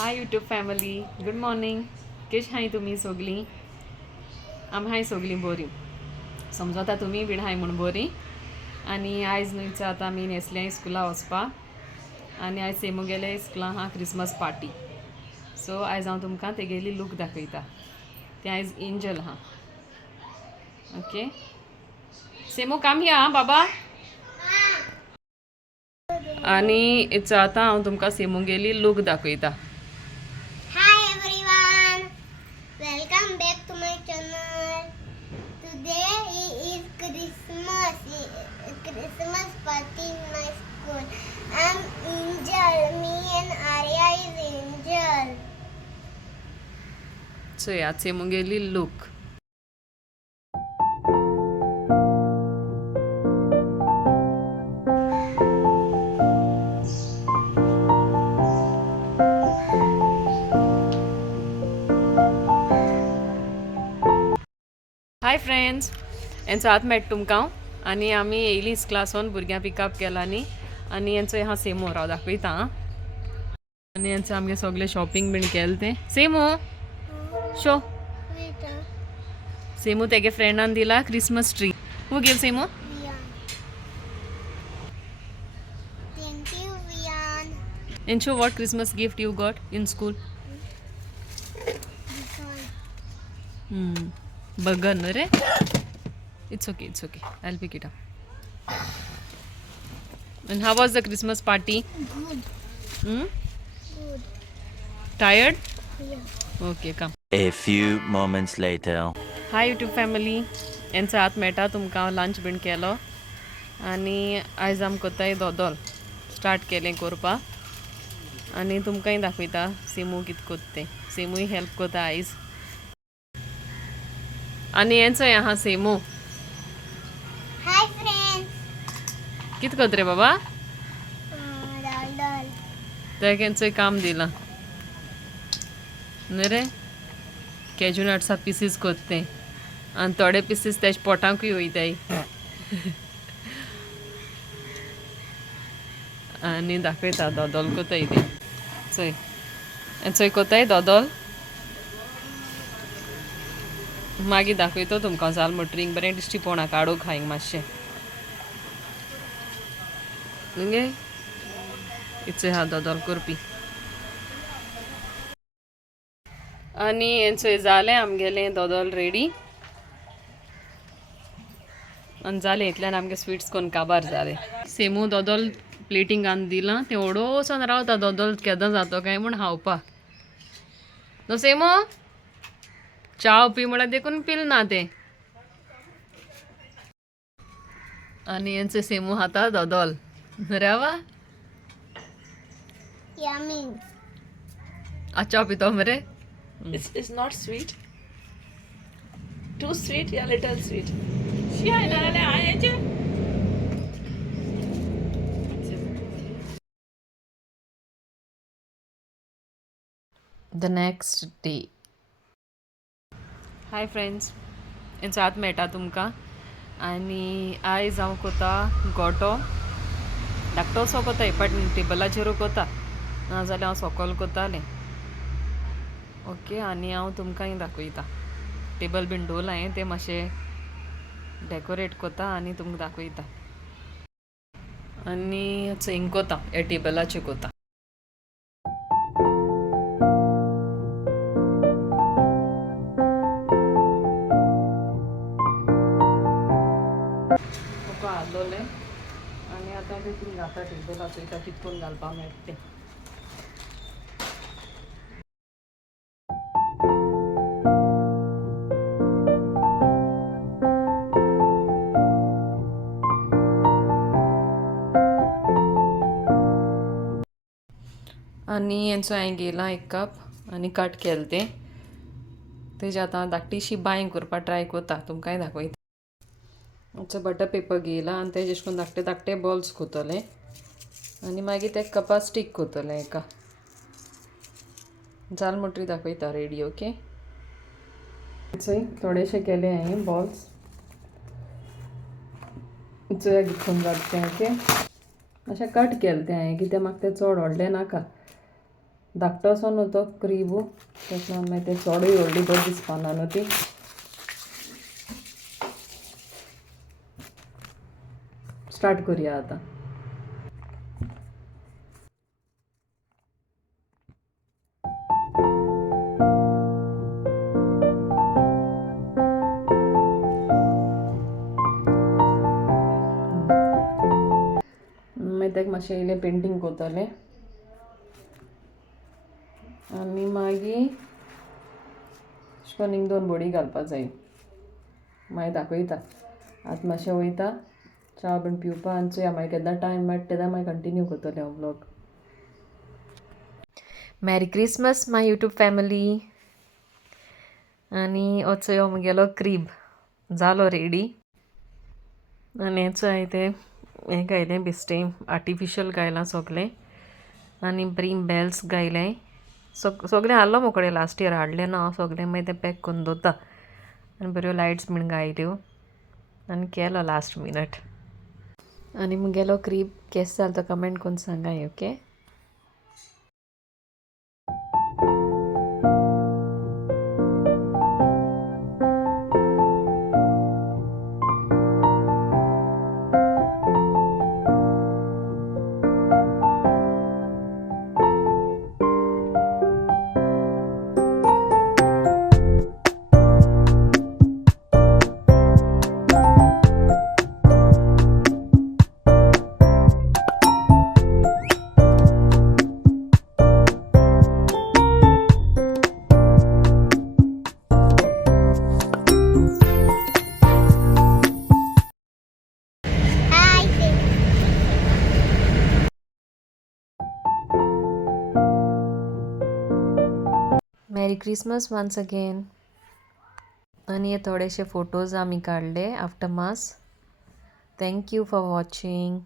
Hi YouTube family, good morning. कशी हाय तुम्ही सगळीं? आम हाय सगळीं बरी. समजता तुम्ही बीन हाय म्हूण बरी. आनी आयज न्हयच आतां आमी न्हेसलें स्कुला वचपा. आनी आयज सेमू गेले स्कुलां हा क्रिसमस पार्टी. सो आयज हांव तुमकां तेगेली लूक दाखयता. तें आयज एंजल हा. ओके, सेमू कम हियर आं बाबा. आनी इट्स आतां हांव तुमकां सेमूगेली लूक दाखयता. Hi everyone, welcome back to my channel. Today is Christmas party in my school. I'm Angel. Me and Arya is Angel. So ह्या सेमूगेली लूक. हाय फ्रेंड्स, यांचो हात मेट तुमकां. आनी आमी येयलीं क्लासान भुरग्यां पिकअप केला न्ही. आनी यांचो हा सेमू राव दाखयता आं. आनी यांचो आमगे सगळें शॉपिंग बीन केलें तें. सेमू शो. सेमू तेगे फ्रेंडान दिला क्रिसमस ट्री. हू गिव सेमू? Vian. Thank you, Vian. And show what Christmas gift you got in school. This one. Burger, no re? It's okay. I'll pick it up. And how was the Christmas party? Good. Good. Tired? Yeah. Okay, come. A few moments later. Hi YouTube family, यांचो हात मेळटा तुमकां lunch bin केलो. आनी आयज आम कोत्ताय dodol start केलें करपाक. आनी तुमकांय दाखयता सेमू कित कोत्ता तें. सेमूय हेल्प कोता आयज. आनी यांचोय आहा सेमू. Hi friends. कित कोत रे बाबा? Dal. तेका यांचोय काम दिलां न्ही रे. Cashew नट्सा pieces कोत्ते. आनी थोडे पिसीस तेज पोटांकूय वयताय. आनी दाखयता दोदोल कोताय तें. चोय चोय कोताय दोदोल. मागीर दाखयतो तुमकां जाल म्हणटरी हिंग बरें दिश्टी पोवना काडूंक हा हिंग मातशें. न्ही इचोय हा दोदोल करपी. आनी हेंचोय जालें आमगेलें दोदोल रेडी. आनी जालें इतल्यान आमगे स्वीट्स कोन्न काबार जालें. सेमू दोदोल प्लेटिंगान दिलां. तें ओडोसन रावता दोदोल केदां जातो काय म्हूण खावपा. नो सेमू चाव पी म्हळ्यार देखून पिल ना तें. आनी हेंचो सेमू खाता दोदोल. रावा Yummy. चाव पितो मरे. It's not sweet. Too sweet, yeah, little sweet. Yeah, no. The next day. Hi friends, हेंचो हात मेळटा तुमकां. आनी आयज हांव कोता गोठो. धाकटोसो कोताय बट टेबलाचेरू कोता, नाजाल्यार हांव सोकोल कोतालें. ओके, आनी हांव तुमकांय दाखयता. टेबल बीन दवरला हांवें तें मातशें डेकोरेट कोता आनी तुमकां दाखयता. आनी हिंग कोता ह्या टेबलाचेर कोता. घालोलें आनी आतां तितून घालता टेबलाचो इता कितकोन घालपा मेळटा तें. आनी हेंचो हांवें घेयलां एक कप आनी कट केलें तें. तेजे आतां धाकटीशी बांय करपा ट्राय कोता, तुमकांय दाखयता. हेंचो बटर पेपर घेयला आनी तेजे अशें करून धाकटे धाकटे बॉल्स कोतलें. आनी मागीर ते कपा स्टीक कोतलें एका. जाल म्हणटरी दाखयता रेडी. ओके, चोय थोडेशे केले हांवें बॉल्स. चोया घेतून घालचें. ओके, अशें कट केलें तें हांवें कित्याक म्हाका तें चड व्हडलें नाका. धाकटो असो न्हू तो क्रीबू तेका लागून मागीर ते चोडूय व्हडली बरी दिसपाना न्हू ती. स्टार्ट करुया आतां. मागीर तेका मातशें इल्लें पेंटींग कोत्तोलें आनी मागीर अशें करून हिंग 2 बडी घालपा जाय. मागीर दाखयता. आतां मातशें वयता च्या बीन पिवपा आनी चोया मागीर केन्ना टायम मेळटा तेन्ना मागीर कंटिन्यू कोत्तोलें हांव व्लॉग. मॅरी क्रिसमस माय यूट्यूब फॅमिली. आनी हो चोयो मुगेलो क्रीब जालो रेडी. आनी हेचो हांवें तें हें घायलें बेश्टें आर्टिफिशल घायलां सोगलें आनी बरी बेल्स घायलें. सोगलें हाडलो मोकडें लास्ट इयर हाडलें ना हांव सोगलें मागीर तें पॅक करून दवरता आनी बऱ्यो लायट्स बीन घायल्यो आनी केलो लास्ट मिनट. आनी मुगेलो क्रीब केस जालो तो कमेंट करून सांगाय. ओके. Hi. मॅरी क्रिसमस वन्स अगेन. आनी हे थोडेशे फोटोज आमी काडले after mass. Thank you for watching.